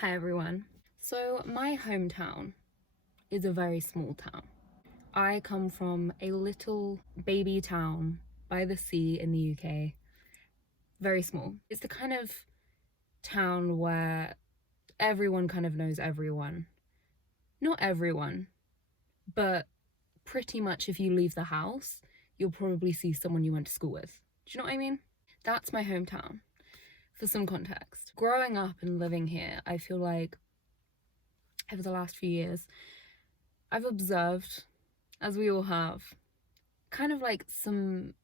Hi everyone. So my hometown is a very small town. I come from a little baby town by the sea in the UK. Very small. It's the kind of town where everyone kind of knows everyone. Not everyone, but pretty much if you leave the house, you'll probably see someone you went to school with. Do you know what I mean? That's my hometown. For some context, growing up and living here, I feel like over the last few years, I've observed, as we all have, kind of like some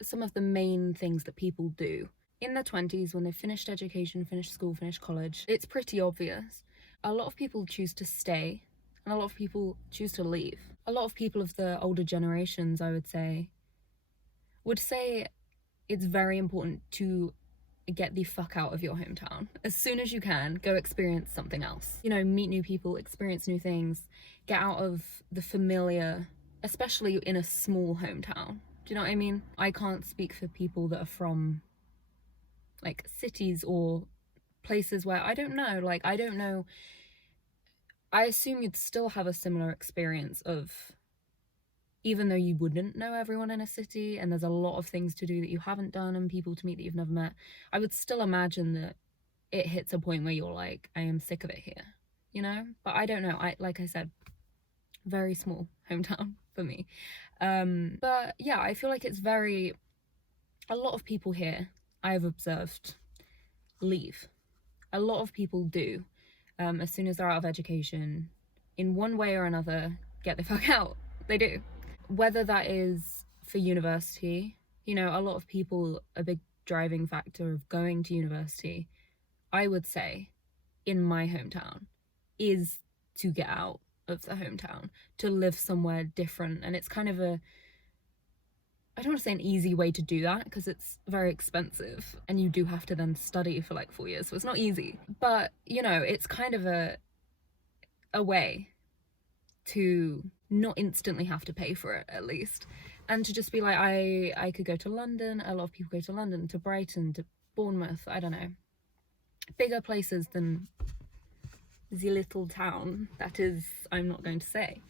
of the main things that people do in their 20s when they've finished education, finished school, finished college. It's pretty obvious. A lot of people choose to stay and a lot of people choose to leave. A lot of people of the older generations, I would say it's very important to get the fuck out of your hometown. As soon as you can, go experience something else. You know, meet new people, experience new things, get out of the familiar, especially in a small hometown. Do you know what I mean? I can't speak for people that are from like cities or places where I don't know. I assume you'd still have a similar experience of, even though you wouldn't know everyone in a city and there's a lot of things to do that you haven't done and people to meet that you've never met, I would still imagine that it hits a point where you're like, I am sick of it here, you know? But I don't know. Like I said, very small hometown for me. But yeah, I feel like a lot of people here, I've observed, leave. A lot of people do. As soon as they're out of education, in one way or another, get the fuck out. They do. Whether that is for university, you know, a lot of people, a big driving factor of going to university, I would say, in my hometown, is to get out of the hometown, to live somewhere different. And it's kind of I don't want to say an easy way to do that because it's very expensive and you do have to then study for like 4 years, so it's not easy. But, you know, it's kind of a way to not instantly have to pay for it, at least, and to just be like, I could go to London. A lot of people go to London, to Brighton, to Bournemouth, I don't know, bigger places than the little town that is, I'm not going to say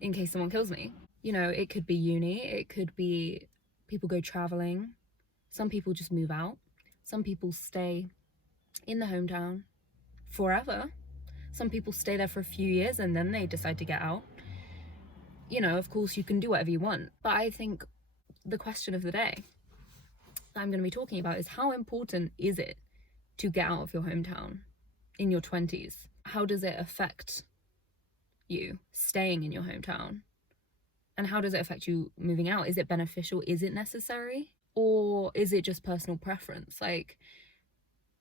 in case someone kills me. You know, it could be uni, it could be people go traveling, some people just move out, some people stay in the hometown forever, some people stay there for a few years and then they decide to get out. You know, of course you can do whatever you want, but I think the question of the day that I'm going to be talking about is, how important is it to get out of your hometown in your 20s? How does it affect you staying in your hometown? And how does it affect you moving out? Is it beneficial? Is it necessary? Or is it just personal preference? Like,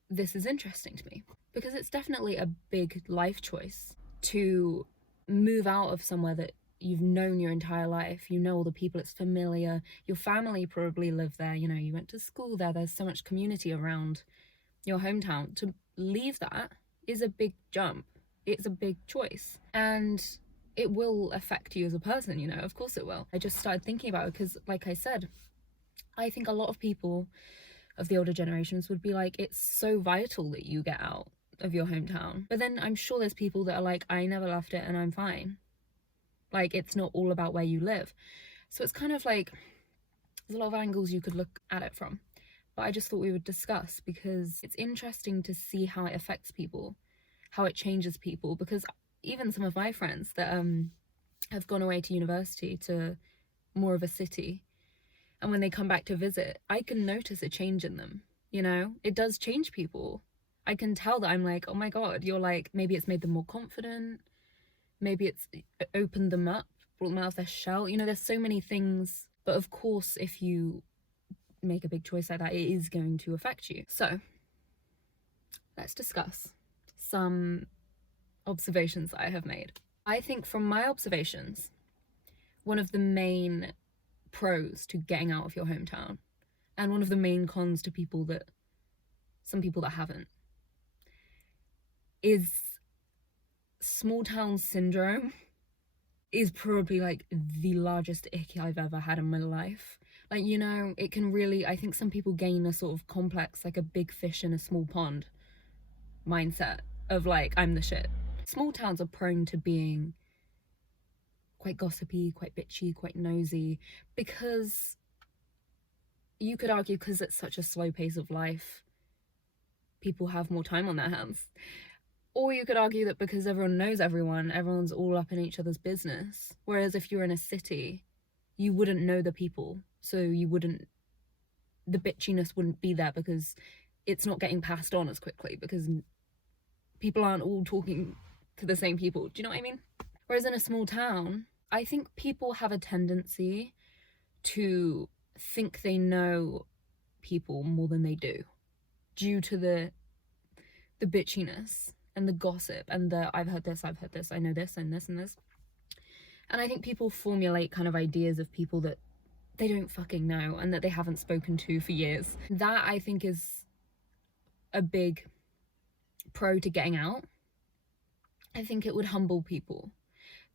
this is interesting to me because it's definitely a big life choice to move out of somewhere that you've known your entire life. You know all the people, it's familiar. Your family probably live there. You know, you went to school there. There's so much community around your hometown. To leave that is a big jump. It's a big choice. And it will affect you as a person, you know, of course it will. I just started thinking about it because, like I said, I think a lot of people of the older generations would be like, it's so vital that you get out of your hometown. But then I'm sure there's people that are like, I never left it and I'm fine. Like, it's not all about where you live. So it's kind of like, there's a lot of angles you could look at it from. But I just thought we would discuss because it's interesting to see how it affects people, how it changes people, because even some of my friends that have gone away to university to more of a city, and when they come back to visit, I can notice a change in them. You know, it does change people. I can tell that I'm like, oh my god, you're like, maybe it's made them more confident, maybe it's opened them up, brought them out of their shell. You know, there's so many things. But of course, if you make a big choice like that, it is going to affect you. So let's discuss some observations that I have made. I think from my observations, one of the main pros to getting out of your hometown, and one of the main cons to some people that haven't, is small town syndrome is probably like the largest ick I've ever had in my life. Like, you know, it can really, I think some people gain a sort of complex, like a big fish in a small pond mindset of like, I'm the shit. Small towns are prone to being quite gossipy, quite bitchy, quite nosy, because you could argue because it's such a slow pace of life, people have more time on their hands. Or you could argue that because everyone knows everyone, everyone's all up in each other's business. Whereas if you're in a city, you wouldn't know the people. So the bitchiness wouldn't be there because it's not getting passed on as quickly because people aren't all talking to the same people. Do you know what I mean? Whereas in a small town, I think people have a tendency to think they know people more than they do due to the bitchiness and the gossip and the I've heard this, I know this and this and this. And I think people formulate kind of ideas of people that they don't fucking know and that they haven't spoken to for years. That I think is a big pro to getting out. I think it would humble people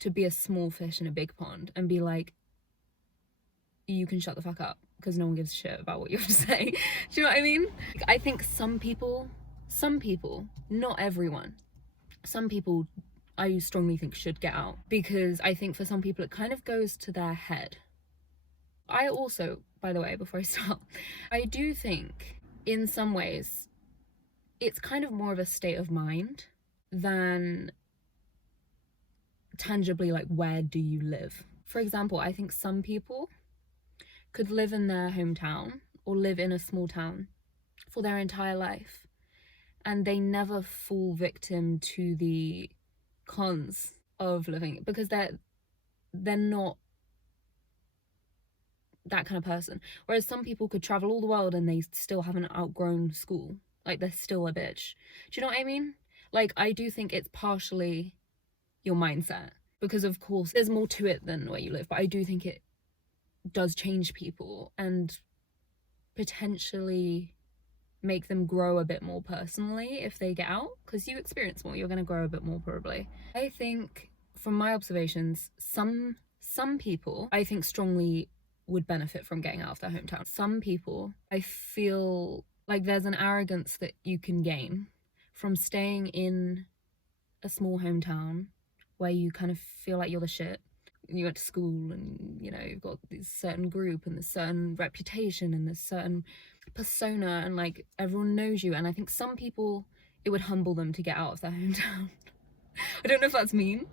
to be a small fish in a big pond and be like, you can shut the fuck up because no one gives a shit about what you have to say. Do you know what I mean? I think some people, not everyone, some people I strongly think should get out because I think for some people it kind of goes to their head. I also, by the way, before I start, I do think in some ways it's kind of more of a state of mind than tangibly like where do you live. For example, I think some people could live in their hometown or live in a small town for their entire life and they never fall victim to the cons of living because they're not that kind of person. Whereas some people could travel all the world and they still haven't outgrown school. Like they're still a bitch. Do you know what I mean? Like I do think it's partially your mindset because of course there's more to it than where you live, but I do think it does change people and potentially make them grow a bit more personally if they get out because you experience more, you're going to grow a bit more probably. I think from my observations, some people I think strongly would benefit from getting out of their hometown. Some people I feel like there's an arrogance that you can gain from staying in a small hometown where you kind of feel like you're the shit. You went to school and you know you've got this certain group and this certain reputation and this certain persona and like everyone knows you, and I think some people it would humble them to get out of their hometown. I don't know if that's mean,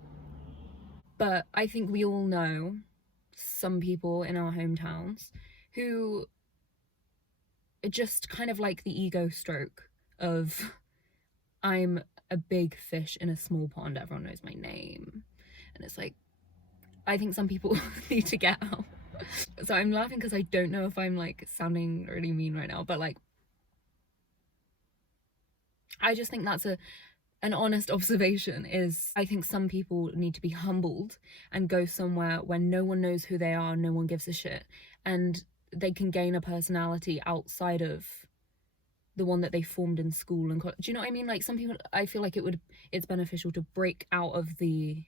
but I think we all know some people in our hometowns who are just kind of like the ego stroke of I'm a big fish in a small pond, everyone knows my name, and it's like I think some people need to get out. So I'm laughing because I don't know if I'm like sounding really mean right now, but like I just think that's an honest observation is I think some people need to be humbled and go somewhere where no one knows who they are, no one gives a shit, and they can gain a personality outside of the one that they formed in school and do you know what I mean? Like some people, I feel like it's beneficial to break out of the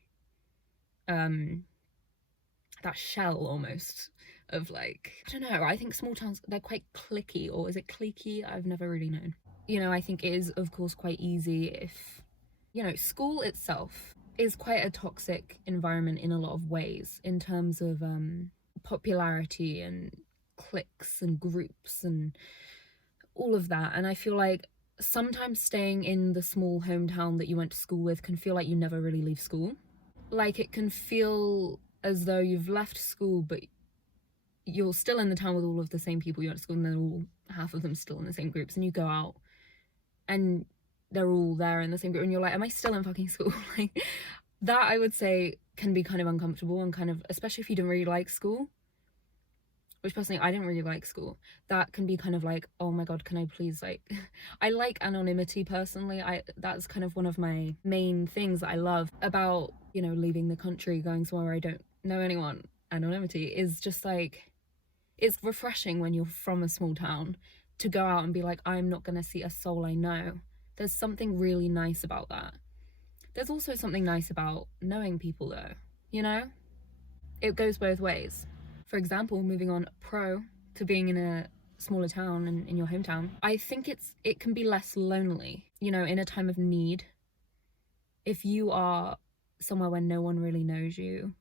that shell almost of like, I don't know, I think small towns, they're quite cliquey, or is it cliquey? I've never really known. You know, I think it is of course quite easy if, you know, school itself is quite a toxic environment in a lot of ways in terms of popularity and cliques and groups and all of that. And I feel like sometimes staying in the small hometown that you went to school with can feel like you never really leave school. Like it can feel as though you've left school but you're still in the town with all of the same people you went to school, and they're all half of them still in the same groups, and you go out and they're all there in the same group and you're like, am I still in fucking school? Like that I would say can be kind of uncomfortable and kind of, especially if you didn't really like school, which personally I didn't really like school, that can be kind of like, oh my god, can I please like I like anonymity personally. That's kind of one of my main things that I love about, you know, leaving the country, going somewhere where I don't know anyone. Anonymity is just like, it's refreshing when you're from a small town to go out and be like, I'm not gonna see a soul I know. There's something really nice about that. There's also something nice about knowing people though, you know? It goes both ways. For example, moving on pro to being in a smaller town and in your hometown, I think it can be less lonely, you know, in a time of need. if you are somewhere where no one really knows you,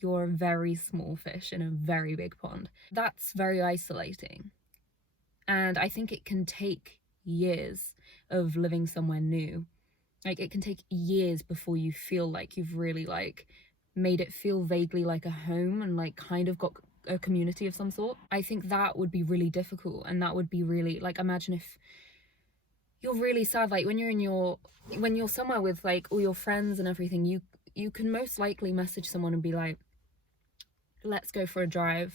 you're a very small fish in a very big pond. That's very isolating. And I think it can take years of living somewhere new. Like, it can take years before you feel like you've really, like, made it feel vaguely like a home and, like, kind of got a community of some sort. I think that would be really difficult, and that would be really, like, imagine if you're really sad, like, when you're somewhere with, like, all your friends and everything, you can most likely message someone and be like, let's go for a drive,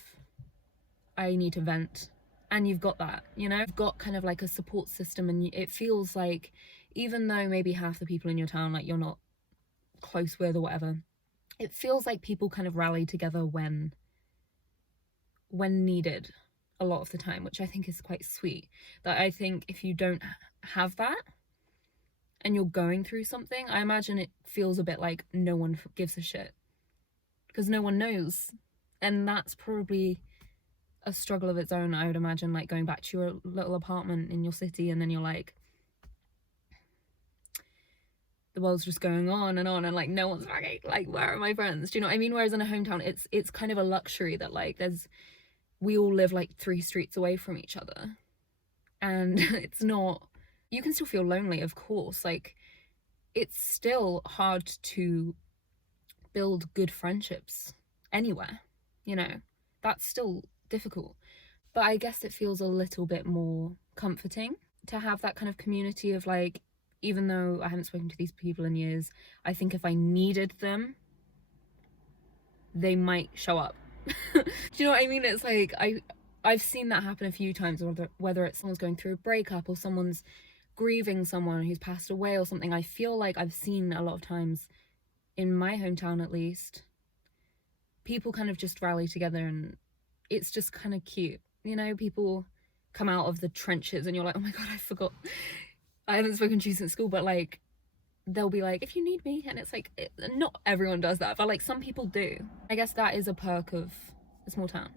I need to vent. And you've got that, you know? You've got kind of like a support system, and it feels like, even though maybe half the people in your town, like, you're not close with or whatever, it feels like people kind of rally together when needed a lot of the time, which I think is quite sweet. That I think if you don't have that and you're going through something, I imagine it feels a bit like no one gives a shit because no one knows. And that's probably a struggle of its own, I would imagine, like going back to your little apartment in your city, and then you're like, the world's just going on, and like no one's fucking, like, where are my friends? Do you know what I mean? Whereas in a hometown, it's kind of a luxury that, like, we all live like 3 streets away from each other, and it's not, you can still feel lonely, of course. Like, it's still hard to build good friendships anywhere, you know, that's still difficult. But I guess it feels a little bit more comforting to have that kind of community of, like, even though I haven't spoken to these people in years, I think if I needed them, they might show up. Do you know what I mean? It's like, I've seen that happen a few times, whether it's someone's going through a breakup or someone's grieving someone who's passed away or something. I feel like I've seen a lot of times, in my hometown at least, people kind of just rally together, and it's just kind of cute, you know? People come out of the trenches and you're like, oh my god, I forgot, I haven't spoken to you since school, but like, they'll be like, if you need me, and it's like, not everyone does that, but like some people do. I guess that is a perk of a small town.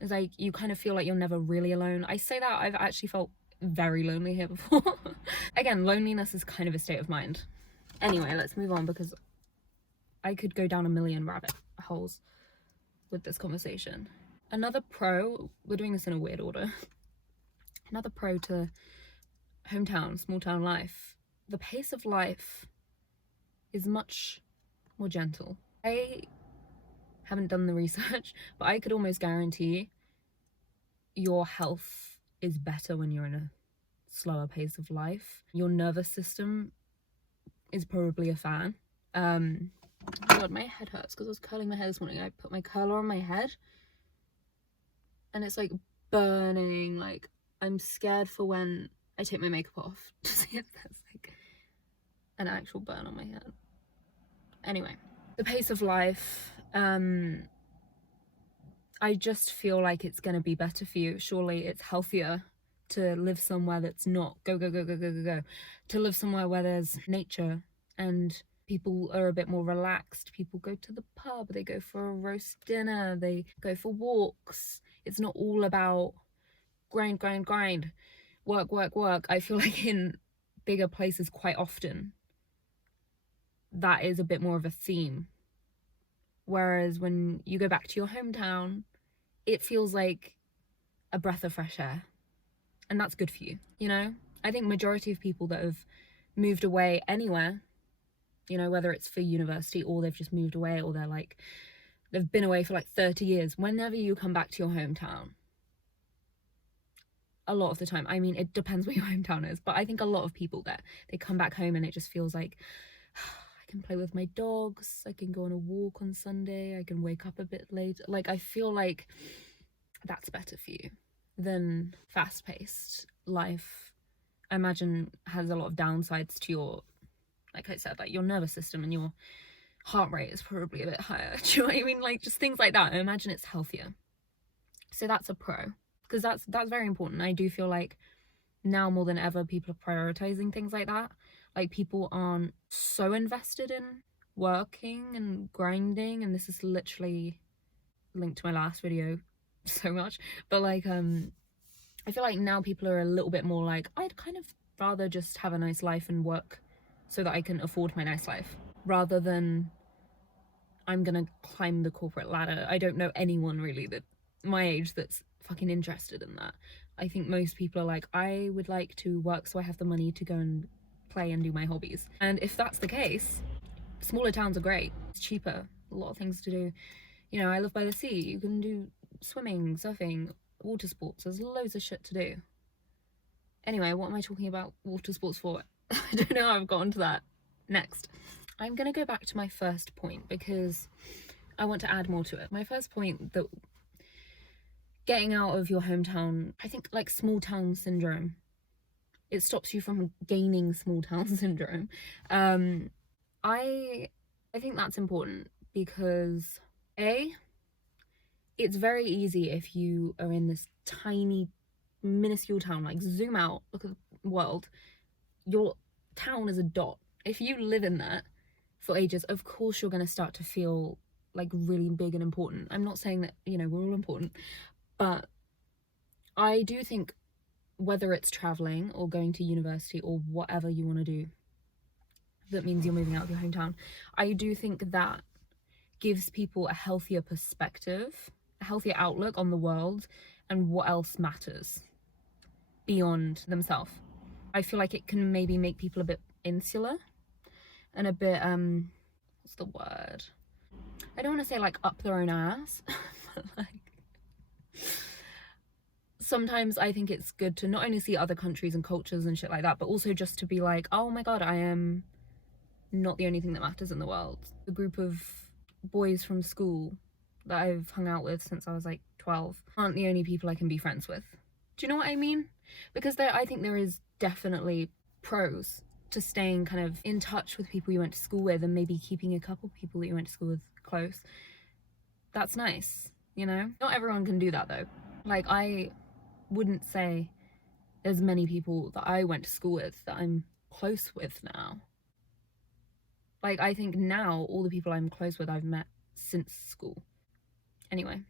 It's like, you kind of feel like you're never really alone. I say that, I've actually felt very lonely here before. Again, loneliness is kind of a state of mind. Anyway, let's move on, because I could go down a million rabbit holes with this conversation. Another pro, we're doing this in a weird order, another pro to hometown, small town life, the pace of life is much more gentle. I haven't done the research, but I could almost guarantee your health is better when you're in a slower pace of life. Your nervous system is probably a fan. God, my head hurts because I was curling my hair this morning. I put my curler on my head and it's like burning. Like, I'm scared for when I take my makeup off to see if there's like an actual burn on my head. Anyway, the pace of life, I just feel like it's gonna be better for you. Surely it's healthier to live somewhere that's not go, go, go, go, go, go, go. To live somewhere where there's nature and people are a bit more relaxed. People go to the pub, they go for a roast dinner, they go for walks. It's not all about grind, grind, grind, work, work, work. I feel like in bigger places quite often that is a bit more of a theme. Whereas when you go back to your hometown, it feels like a breath of fresh air. And that's good for you, you know? I think majority of people that have moved away anywhere, you know, whether it's for university or they've just moved away, or they've been away for like 30 years, whenever you come back to your hometown, a lot of the time, I mean, it depends where your hometown is, but I think a lot of people there, they come back home and it just feels like, I can play with my dogs, I can go on a walk on Sunday, I can wake up a bit later. Like, I feel like that's better for you than fast-paced life. I imagine has a lot of downsides to your, like I said, like your nervous system, and your heart rate is probably a bit higher. Do you know what I mean? Like, just things like that. I imagine it's healthier. So that's a pro, because that's very important. I do feel like now more than ever people are prioritizing things like that. Like, people aren't so invested in working and grinding, and this is literally linked to my last video so much, but like I feel like now people are a little bit more like, I'd kind of rather just have a nice life and work so that I can afford my nice life, rather than I'm gonna climb the corporate ladder. I don't know anyone really that my age that's fucking interested in that. I think most people are like, I would like to work so I have the money to go and play and do my hobbies. And if that's the case, smaller towns are great. It's cheaper, a lot of things to do. You know, I live by the sea. You can do swimming, surfing, water sports. There's loads of shit to do. Anyway, what am I talking about water sports for? I don't know how I've got onto that. Next. I'm going to go back to my first point because I want to add more to it. My first point, that getting out of your hometown, I think like small town syndrome, it stops you from gaining small town syndrome. I think that's important because it's very easy if you are in this tiny minuscule town, like zoom out, look at the world, your town is a dot. If you live in that for ages, of course you're going to start to feel like really big and important. I'm not saying that, you know, we're all important, but I do think whether it's traveling or going to university or whatever you want to do that means you're moving out of your hometown, I do think that gives people a healthier perspective, a healthier outlook on the world and what else matters beyond themselves. I feel like it can maybe make people a bit insular and a bit what's the word, I don't want to say like up their own ass but like sometimes I think it's good to not only see other countries and cultures and shit like that, but also just to be like, oh my god, I am not the only thing that matters in the world. The group of boys from school that I've hung out with since I was like 12 aren't the only people I can be friends with. Do you know what I mean? Because I think there is definitely pros to staying kind of in touch with people you went to school with and maybe keeping a couple people that you went to school with close. That's nice, you know? Not everyone can do that though. Like, I wouldn't say there's many people that I went to school with that I'm close with now. Like, I think now all the people I'm close with I've met since school. Anyway,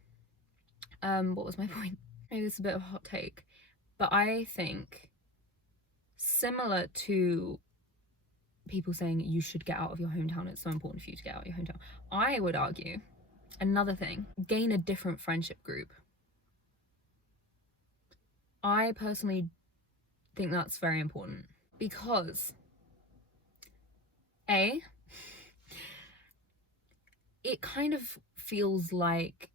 what was my point? Maybe it's a bit of a hot take, but I think similar to people saying you should get out of your hometown, it's so important for you to get out of your hometown, I would argue another thing, gain a different friendship group. I personally think that's very important because it kind of feels like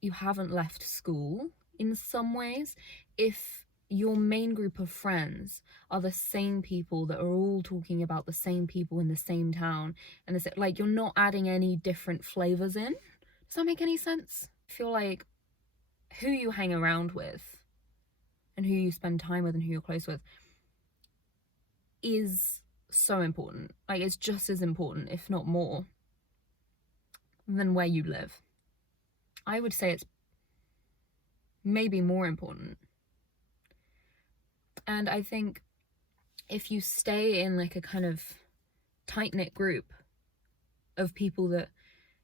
you haven't left school in some ways if your main group of friends are the same people that are all talking about the same people in the same town, and it's like you're not adding any different flavors in. Does that make any sense? I feel like who you hang around with and who you spend time with and who you're close with is so important. Like, it's just as important, if not more, than where you live. I would say it's maybe more important. And I think if you stay in like a kind of tight-knit group of people that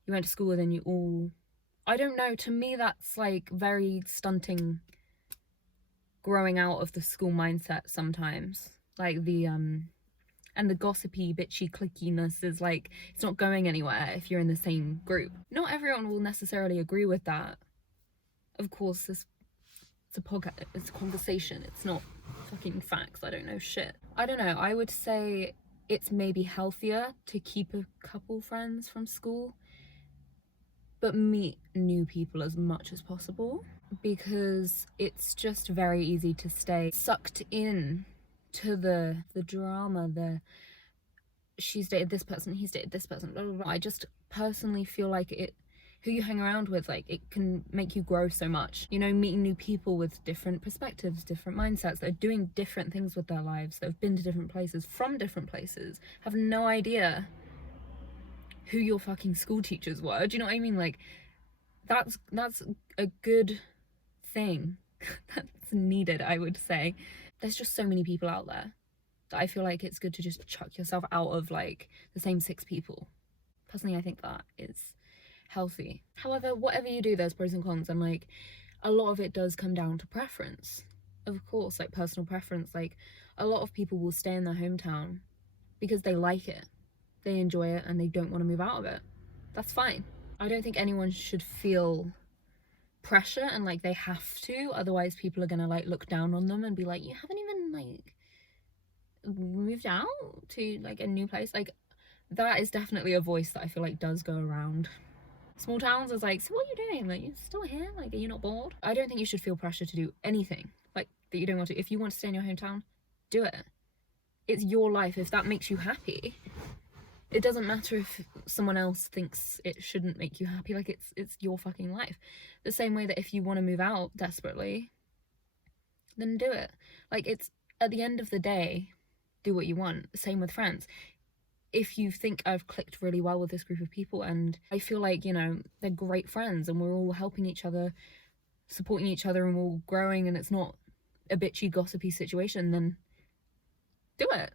you went to school with and you all, I don't know, to me that's like very stunting growing out of the school mindset sometimes. Like the and the gossipy, bitchy clickiness is like, it's not going anywhere if you're in the same group. Not everyone will necessarily agree with that. Of course, it's a podcast, it's a conversation, it's not fucking facts. I don't know shit. I don't know, I would say it's maybe healthier to keep a couple friends from school, but meet new people as much as possible, because it's just very easy to stay sucked in to the drama, she's dated this person, he's dated this person, blah, blah, blah. I just personally feel like who you hang around with, like, it can make you grow so much. You know, meeting new people with different perspectives, different mindsets, that are doing different things with their lives, that have been to different places, from different places, have no idea who your fucking school teachers were. Do you know what I mean? Like, that's a good thing that's needed, I would say. There's just so many people out there that I feel like it's good to just chuck yourself out of like the same 6 people. Personally, I think that is healthy. However, whatever you do, there's pros and cons, and like a lot of it does come down to preference. Of course, like personal preference. Like, a lot of people will stay in their hometown because they like it, they enjoy it, and they don't want to move out of it. That's fine. I don't think anyone should feel pressure and like they have to, otherwise people are gonna like look down on them and be like, you haven't even like moved out to like a new place. Like, that is definitely a voice that I feel like does go around small towns. Is like, so what are you doing? Like, you're still here? Like, are you not bored? I don't think you should feel pressure to do anything like that you don't want to. If you want to stay in your hometown, do it. It's your life. If that makes you happy, it doesn't matter if someone else thinks it shouldn't make you happy. Like, it's your fucking life. The same way that if you want to move out desperately, then do it. Like, it's at the end of the day, do what you want. Same with friends. If you think I've clicked really well with this group of people and I feel like, you know, they're great friends and we're all helping each other, supporting each other, and we're all growing, and it's not a bitchy, gossipy situation, then do it.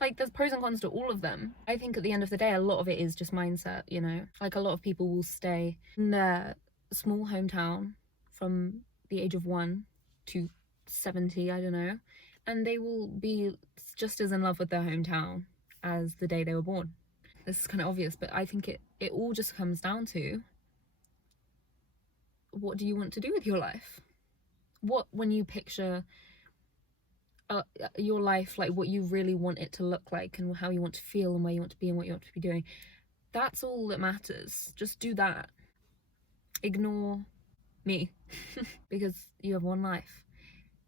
Like, there's pros and cons to all of them. I think at the end of the day, a lot of it is just mindset, you know? Like, a lot of people will stay in their small hometown from the age of 1 to 70, I don't know, and they will be just as in love with their hometown as the day they were born. This is kind of obvious, but I think it all just comes down to, what do you want to do with your life? What, when you picture your life, like what you really want it to look like and how you want to feel and where you want to be and what you want to be doing, that's all that matters. Just do that. Ignore me because you have one life.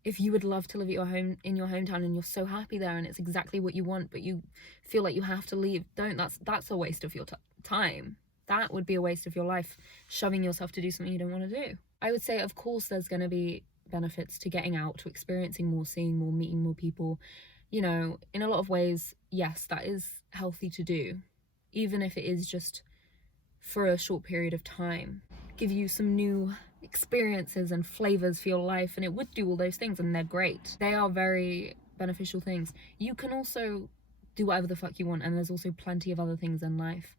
If you would love to live at your home, in your hometown, and you're so happy there and it's exactly what you want, but you feel like you have to leave, don't. That's a waste of your time. That would be a waste of your life, shoving yourself to do something you don't want to do. I would say, of course, there's going to be benefits to getting out, to experiencing more, seeing more, meeting more people. You know, in a lot of ways, yes, that is healthy to do, even if it is just for a short period of time. Give you some new experiences and flavors for your life, and it would do all those things, and they're great. They are very beneficial things. You can also do whatever the fuck you want, and there's also plenty of other things in life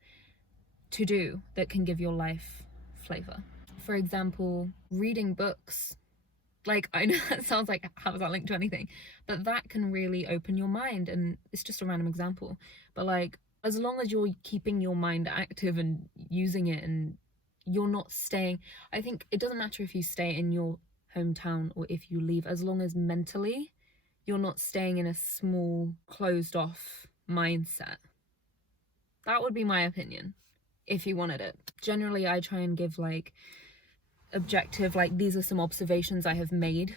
to do that can give your life flavor. For example, reading books. Like, I know that sounds like, how is that linked to anything? But that can really open your mind, and it's just a random example. But like, as long as you're keeping your mind active and using it, and you're not staying, I think it doesn't matter if you stay in your hometown or if you leave, as long as mentally you're not staying in a small, closed off mindset. That would be my opinion, if you wanted it. Generally, I try and give like objective, like, these are some observations I have made,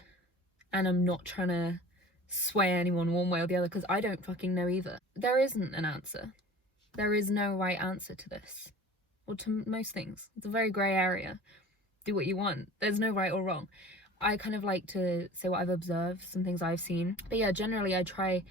and I'm not trying to sway anyone one way or the other, because I don't fucking know either. There isn't an answer. There is no right answer to this, or to most things. It's a very grey area. Do what you want. There's no right or wrong. I kind of like to say what I've observed, some things I've seen. But yeah, generally I try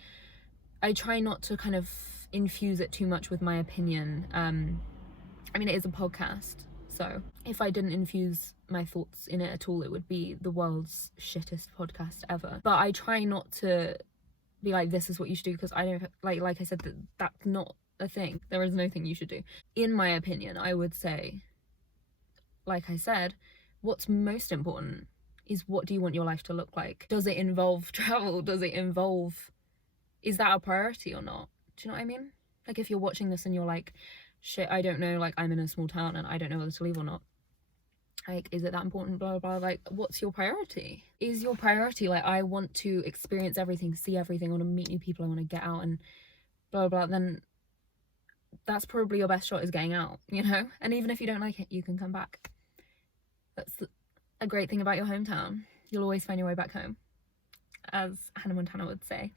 not to kind of infuse it too much with my opinion. I mean, it is a podcast, so if I didn't infuse my thoughts in it at all, it would be the world's shittest podcast ever. But I try not to be like, this is what you should do, because I don't, like I said, that's not a thing. There is no thing you should do. In my opinion, I would say, like I said, what's most important is, what do you want your life to look like? Does it involve travel? Is that a priority or not? Do you know what I mean? Like, if you're watching this and you're like, shit, I don't know, like, I'm in a small town and I don't know whether to leave or not. Like, is it that important? Blah, blah, blah. Like, what's your priority? Is your priority, like, I want to experience everything, see everything, I want to meet new people, I want to get out and blah, blah, blah, then that's probably your best shot, is getting out, you know? And even if you don't like it, you can come back. That's a great thing about your hometown. You'll always find your way back home, as Hannah Montana would say.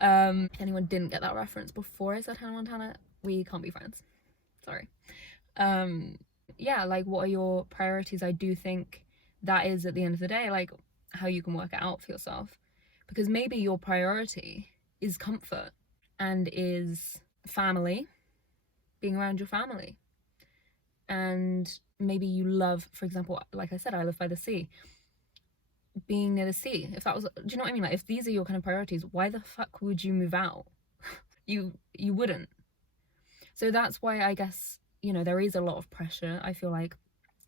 If anyone didn't get that reference before I said Hannah Montana, we can't be friends. Sorry. Yeah, like, what are your priorities? I do think that is, at the end of the day, like, how you can work it out for yourself. Because maybe your priority is comfort and is family, being around your family. And maybe you love, for example, like I said, I live by the sea. Being near the sea, if that was, do you know what I mean? Like, if these are your kind of priorities, why the fuck would you move out? You wouldn't. So that's why, I guess, you know, there is a lot of pressure. I feel like,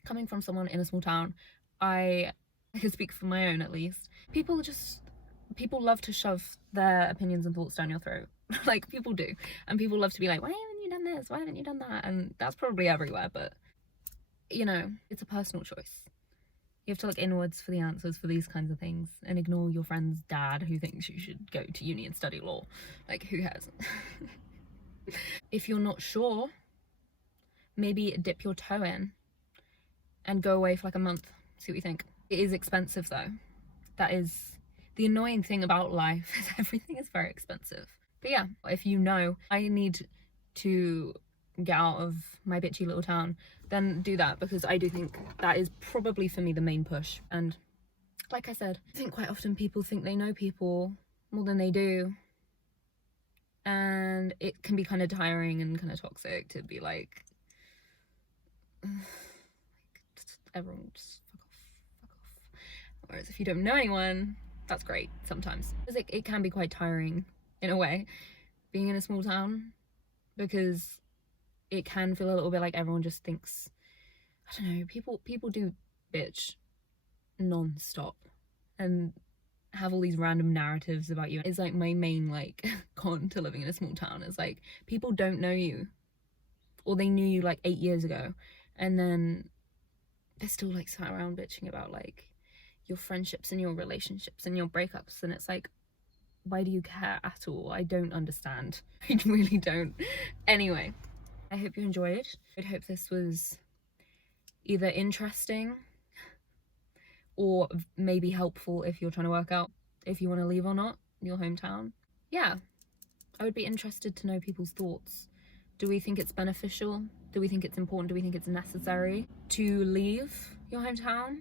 coming from someone in a small town, I can speak for my own, at least. People love to shove their opinions and thoughts down your throat. Like, people do, and people love to be like, why haven't you done this, why haven't you done that? And that's probably everywhere, but you know, it's a personal choice. You have to look inwards for the answers for these kinds of things and ignore your friend's dad who thinks you should go to uni and study law. Like, who cares? If you're not sure, maybe dip your toe in and go away for like a month, see what you think. It is expensive though. That is the annoying thing about life, is everything is very expensive. But yeah, if you know I need to get out of my bitchy little town, then do that, because I do think that is probably for me the main push. And like I said, I think quite often people think they know people more than they do, and it can be kind of tiring and kind of toxic to be like, everyone just fuck off. Whereas if you don't know anyone, that's great sometimes. Because it can be quite tiring in a way, being in a small town, because it can feel a little bit like everyone just thinks, I don't know, people do bitch non-stop and have all these random narratives about you. It's like my main like con to living in a small town is like, people don't know you, or they knew you like 8 years ago, and then they're still like sat around bitching about like your friendships and your relationships and your breakups, and it's like, why do you care at all? I don't understand. I really don't. Anyway, I hope you enjoyed. I hope this was either interesting or maybe helpful if you're trying to work out if you want to leave or not your hometown. Yeah, I would be interested to know people's thoughts. Do we think it's beneficial? Do we think it's important? Do we think it's necessary to leave your hometown?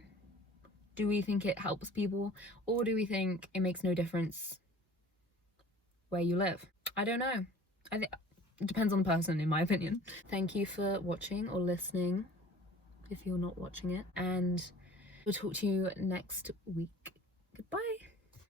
Do we think it helps people? Or do we think it makes no difference where you live? I don't know. I think it depends on the person, in my opinion. Thank you for watching or listening if you're not watching it, and we'll talk to you next week. Goodbye.